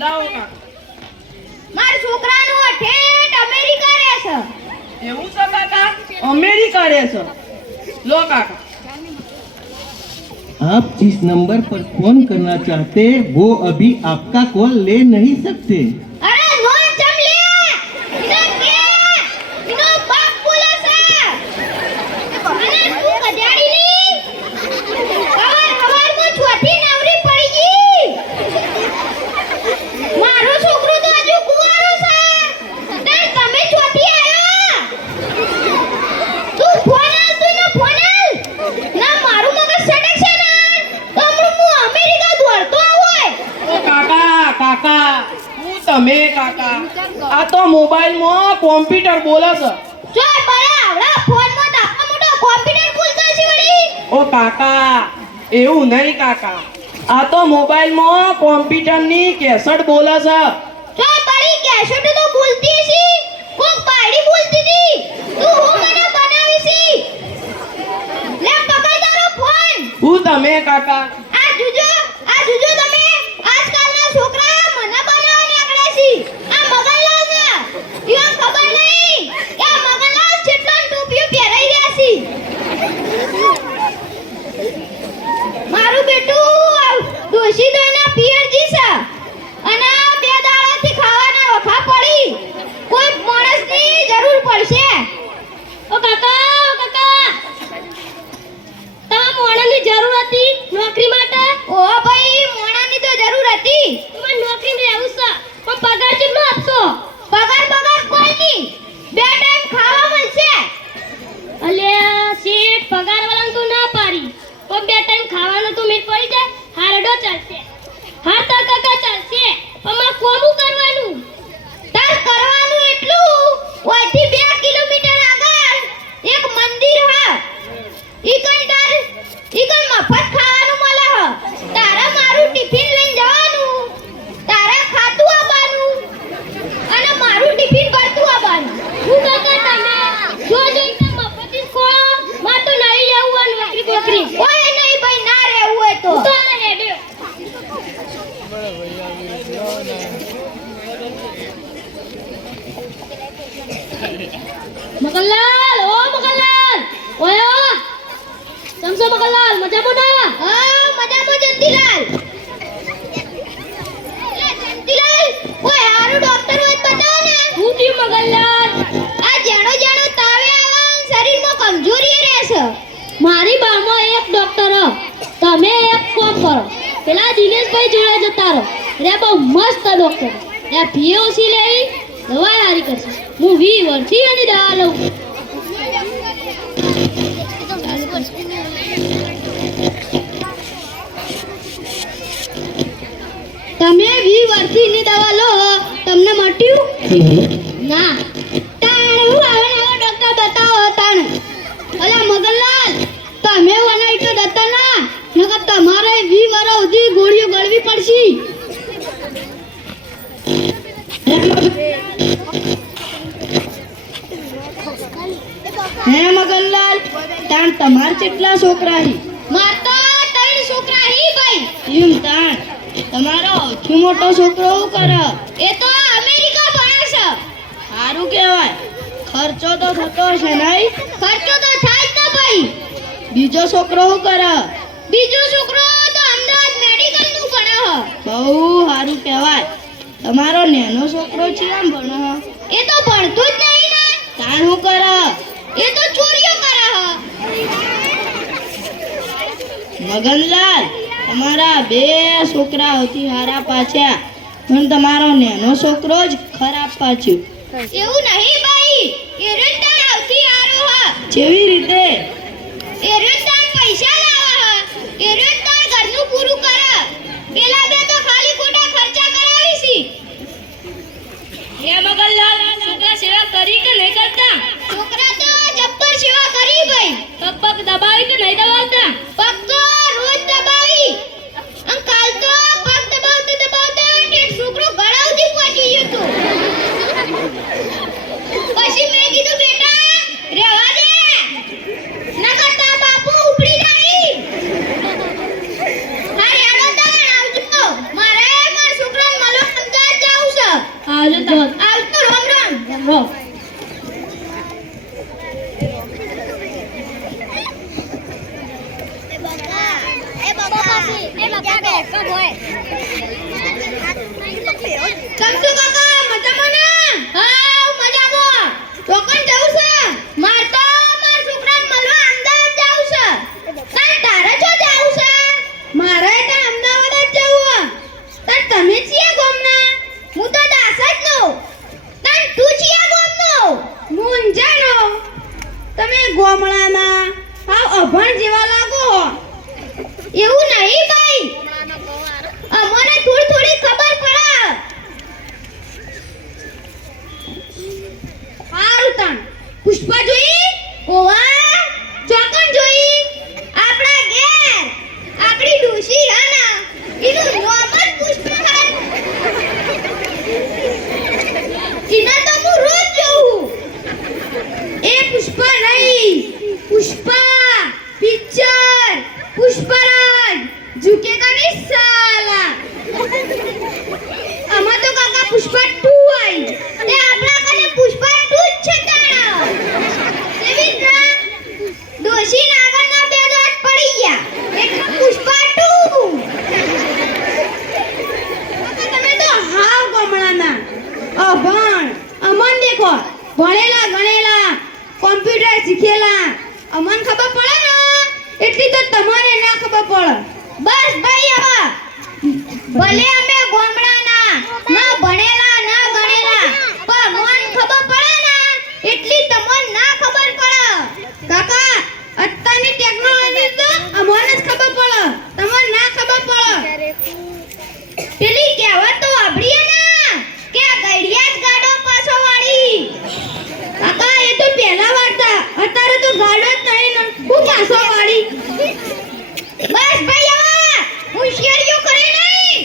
લાવો કાકા. માર છોકરાનું ઠેઠ અમેરિકા રહે છે. એવું છે કાકા? અમેરિકા રહે છે. લો કાકા. आप जिस नंबर पर फोन करना चाहते हैं वो अभी आपका कॉल ले नहीं सकते। અરે નોન ચમ લે ઇનો કે ઇનો બાપ બોલે છે. અને તું ગજાડી લી હવાર માં છોટી નવરી પડી ગઈ. મારો છોકરો તો હજુ કુંવારો છે. તે તમે છોટી આયો. તું ફોન આલ ના મારું મગજ સડક છે ને તો હું અમેરિકા દોડતો હોય. ઓ કાકા કાકા હું તમે કાકા આ તો મોબાઈલમાં કોમ્પ્યુટર બોલે છે. જોય બરે આવડા ફોનમાં દાખલા મોટો કોમ્પ્યુટર બોલતો છે વળી. ઓ કાકા એવું નહીં કાકા આ તો મોબાઈલમાં કોમ્પ્યુટરની કેસેટ બોલે છે. જોય બડી કેસેટ તો બોલતી છે કોક બાયડી બોલતી હતી. તું હું મને બનાવી છે. લે પકડ તારો ફોન. હું તમે કાકા આ જુજો તમે આજકાલના છોકરા મને બનાવવાની આકડે છે. આ મગનલાલ ને ઈવા ખબર નહીં કે આ મગનલાલ કેટલા ટોપીઓ પહેરાઈ રહ્યા છે. મારું બેટું ડોશી તો એના પિયરજી છે અને બે દાડાથી ખાવાના વફા પડી. કોઈ માણસની જરૂર પડશે. ઓ કાકા તા મોણાની જરૂર હતી નોકરી માટે. ઓ ભાઈ મોણાની તો જરૂર હતી. મને નોકરી મે આવું છે પણ પગાર કેટલો આપશો? પગાર કોઈ નહીં. બે ટાઈમ ખાવા મળશે. અલ્યા શેઠ પગાર વાળાને તો ના પાડી પણ બે ટાઈમ ખાવાનો તો મેળ પડી જાય. હારડો ચાલશે. હા તા કાકા ચાલશે પણ મારે કોમું કરવાનું? તાર કરવાનું એટલું ઓયથી 2 કિલોમીટર આગળ એક મંદિર હા. ઈ કઈ મફત ખાવાનું મળે હ. તારા મારું ટિફિન લઈને જવાનું, તારા ખાતું આવવાનું અને મારું ટિફિન ભરતું આવવાનું. હું કાકા તમે જો મફતી ખોળો માર તો નહીં લેવું આ નોકરી. ઓય નહીં ભાઈ ના રહેવું હોય તો રેડ્યો. મગનલાલ ઓયો સમસો મગનલાલ મજા બોના. હા મજામાં જંતીલાલ. લે જંતીલાલ કોઈ હારું ડોક્ટર હોય બતાવો ને. હું દી મગનલાલ આ જાણો તાવે આવે શરીરમાં કમજોરી રહેશે. મારી બામાં એક ડોક્ટર તમે એક કામ કરો પેલા દિનેશભાઈ જોડે જતા રહો. રે બહુ મસ્ત ડોક્ટર. એ ફી ઓછી લેવી દવા હારી કરશે. હું 20 વર્ષથી એની દવા લઉં. તમે 20 વર્ષની દવા લો તમને મટ્યું ના. તાણ હું આવે ડોક્ટર બતાવો તાણ. અલા મગનલાલ તમે વનાઈ તો દતા ના નકર તમારે 20 વર્ષ સુધી ગોળીઓ ગળવી પડશે. હે મગનલાલ તાણ તમાર કેટલા છોકરા હી? માર તો 3 છોકરા હી ભાઈ. એમ તાણ તમારો સૌથી મોટો છોકરો શું કરે? એ તો અમેરિકા ભણે છે. સારું કહેવાય. ખર્ચો તો થતો છે નહીં? ખર્ચો તો થાય જ ને ભાઈ. બીજો છોકરો શું કરે? બીજો છોકરો તો અમદાવાદ મેડિકલ નું ભણે છે. બહુ સારું કહેવાય. તમારો નાનો છોકરો છે આમ ભણે? એ તો ભણતો જ નહીં ને. તાણ શું કરે? એ તો ચોરીઓ કરે છે. મગનલાલ તમારા 2 છોકરા હોતી હારા પાછા પણ તમારો નાનો છોકરો જ ખરાબ પાછું. એવું નહીં ભાઈ એ રેતાન આવતી હારો હ. જેવી રીતે? એ રેતાન પૈસા લાવે હ. એ રેતાન ઘરનું પૂરું કરે. પેલા બે તો ખાલી ખોટા ખર્ચા કરાવી છે. હે મગનલાલ છોકરા સેવા કરી કે નહીં કરતા? છોકરા તો જબ્બર સેવા કરી ભાઈ. પગ દબાવી કે નહીં દબાવતા? પગ તો રોજ દબાવી. અને કાલ તો પગ દબાવતા ઠેઠ છોકરો ગળાવથી પહોંચી ગયો તો. પછી મેં કીધું બેટા રહેવા દે. ન કરતા બાપ જો આવ તો રામ રામ રામ ચમચુ કાકા મજામાં ને હા મજામાં તો કોણ જાઉં છે માર તો માર છોકરાને મળવા અમદાવાદ જાઉં છે તાર તારે જો જાઉં છે મારે તો અમદાવાદ જ જવું તાર તમે છીએ ગોમના હું તો દાસ જ નો તાર તું છીએ ગોમનો મુંજાનો તમે ગોમડાના હાવ અભણ જેવા લાગો એવું નહીં ભાઈ અમને થોડી થોડી ખબર પડે હારું તણ પુષ્પા જોઈ ઓવા ચોકન જોઈ આપણા ઘેર આપણી ડોશી હાના એનું નામ જ પુષ્પા હે એના તો હું રોજ જોઉં એ પુષ્પા નહીં પુષ્પા પિક્ચર પુષ્પરાજ ઝુકેગા નહીં સાલા આમાં તો કાકા પુષ્પા 2 આઈ તે આપણા કને પુષ્પા 2 જ છે તાણા તેવી જ ના દોશી નાગરના બે દાંત પડી ગયા એટલે પુષ્પા 2 તમે તો હાવ ગમણાના અભણ અમન દેખો ભણેલા ગણેલા કોમ્પ્યુટર શીખેલા અમન ખબર પડે ને એટલી તો તમારે ના ખબર પડે બસ ભાઈ હવે ભલે અમે ગોમડાના ના ભણેલા ના ગણેલા પણ મન ખબર પડે ને એટલી તમને ના ખબર પડે કાકા અત્યારની ટેકનોલોજી તો અમને જ ખબર પડે તમને ના ખબર પડે પેલી કહેવત તો સાંભળીએ ને કે ગડિયા જ ગાડો પાછો વાળી કાકા એ તો પહેલા વાર્તા અત્યારે તો ગાડો જ નહીં ને હું પાછો વાળી બસ ભાઈ હવે હોશિયારીઓ કરે નહીં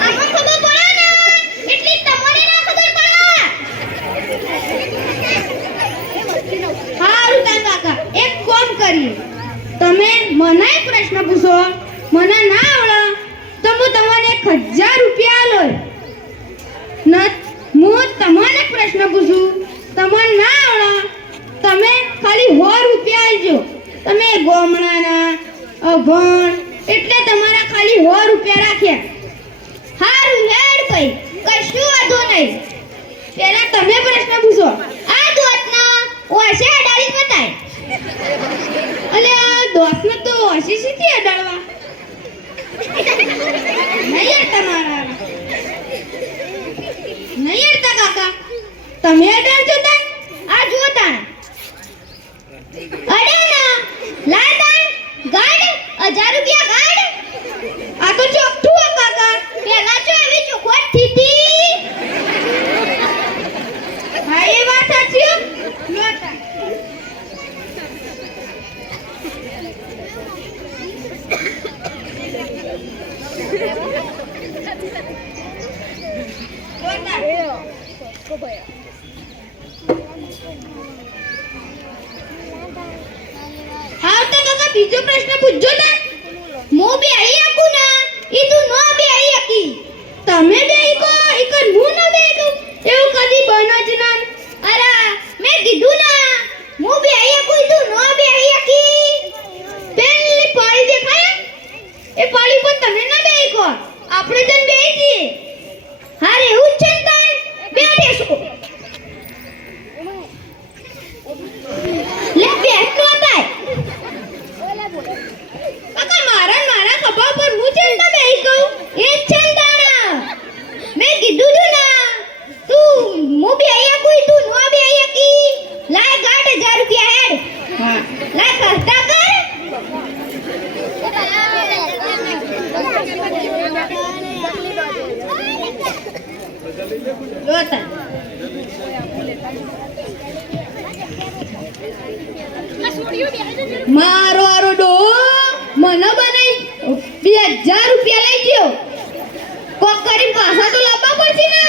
આમાં ખબર પડે ને એટલી તમારે ના ખબર પડે હારું તા કાકા એક કામ કરીએ તમે મને પ્રશ્ન પૂછો મને ના આવડે તો હું તમને 1000 રૂપિયા આલો ન હું તમને પ્રશ્ન પૂછું તમને ના આવડે તમે ખાલી 100 રૂપિયા આલજો તમે ગોમણાના અભણ એટલે તમારા ખાલી 100 રૂપિયા રાખ્યા હારું હેડ ભાઈ કશું વાંધો નહીં પહેલા તમે પ્રશ્ન પૂછો આ દોતના ઓશે અડાડી બતાય અલે આ દોતને તો ઓશે સીધી અડાડવા નહીં અડતા મારા નહીં અડતા કાકા તમે અડાડજો તાન આ જો તાન અડે ના લા તાન ગાડ 1000 રૂપિયા ગાડ આ તો ચોકઠું હે કાકા પેલા જો એવી ચોખવટ થીતી હા એ વાત સાચી હો લોટા હા તો કાકા બીજો પ્રશ્ન પૂછજો ને મો બે આઈ આકુ ના ઈ તું નો બે આઈ આકી તમે બે કો એકર મુ ન બે કો એવું કદી બનો જ ના અરે મેં કીધું ના મુ બે આઈ આકુ તું નો બે આઈ આકી પેલી પાળી દેખાય એ પાળી પર તમે ના બે કો આપણે જન બે છીએ હારે એવું જ છે ને તાન બે દેશો લે બેસ નો થાય કાકા મારા ખભા પર હું છે ને તમે કહું એ જ છે ને તાણા મેં કીધું તું ના તું મુ બે આયા કોઈ તું નો બે આયા કી લાય ગાડ 1000 રૂપિયા હેડ હા લાય ખર્ચા કર લોતા મારો આરોડો મને બનાઈ 2000 રૂપિયા લઈ ગયો કોક કરી પાછા તો લાવવા પડશે ને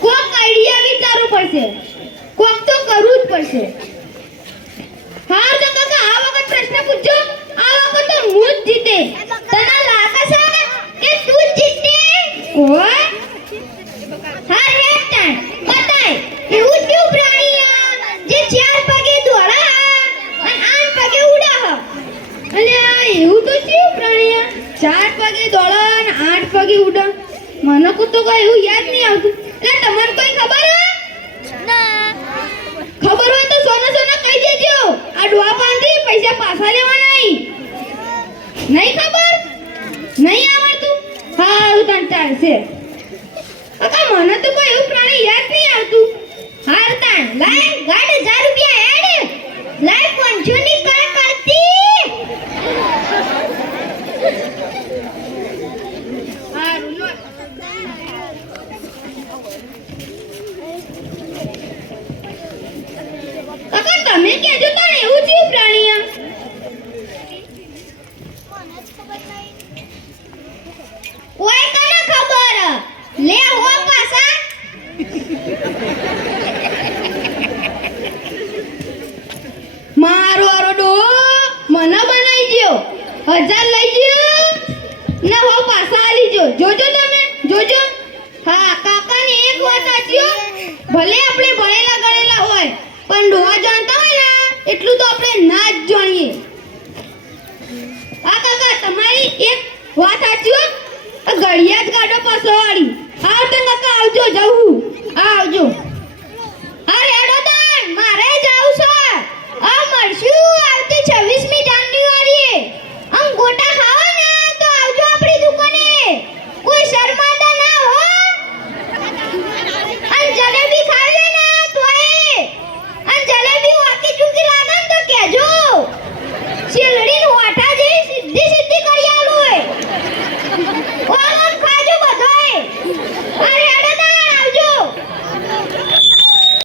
કોક આઈડિયા વિચારવું પડશે કોક તો કરવું જ પડશે હા તો કાકા આ વખત પ્રશ્ન પૂછજો આ વખત તો હું જ જીતે તને લાગે છે કે તું જ જીતે ઓય હા 8 વાગે ઉડે મને કો તો કઈ એવું યાદ નહીં આવતું એટલે તમને કોઈ ખબર હે ના ખબર હોય તો સોના સોના કહી દેજો આ ડોહા પાંધી પૈસા પાછા લેવાના નહીં ખબર નહીં આવડતું હા હું તને ચાલશે કાકા મને તો કોઈ એવું પ્રાણી યાદ નહીં આવતું હાર તાણ લાય ગાડ 1000 રૂપિયા હેડ લાય પંચોની કર કરતી હારું લો કાકા તમે કહેજો તો એવું છે પ્રાણીયા ઓય કને ખબર લે હો પાછા મારો અરડો મને બનાવી દ્યો 1000 લઈ ગયો ના હો પાછા આલી જો જોજો તમે જોજો હા કાકાને એક વાત આચ્યો ભલે આપણે ભણેલા ગણેલા હોય પણ ડોહા જાણતા હોય ને એટલું તો આપણે ના જ જાણીએ આ કાકા તમારી એક વાત આચ્યો ઘડિયાળ કાઢો પાછો વાળી હા તો કાકા આવજો જવું આવજો આ રેડો તાન મારે જાવ છે આ મળશું આવતી 26મી જાન્યુઆરીએ આમ ગોટા ખાવા ને તો આવજો આપણી દુકાને કોઈ શરમાતા ના હો અને જલેબી ખાવી ને તોય અને જલેબી વાકી ચૂકી લાગે ને તો કહેજો શેલડીન વાટા જેવી સીધી સીધી કરી આલું ઓમ ખાજો બધાય અરે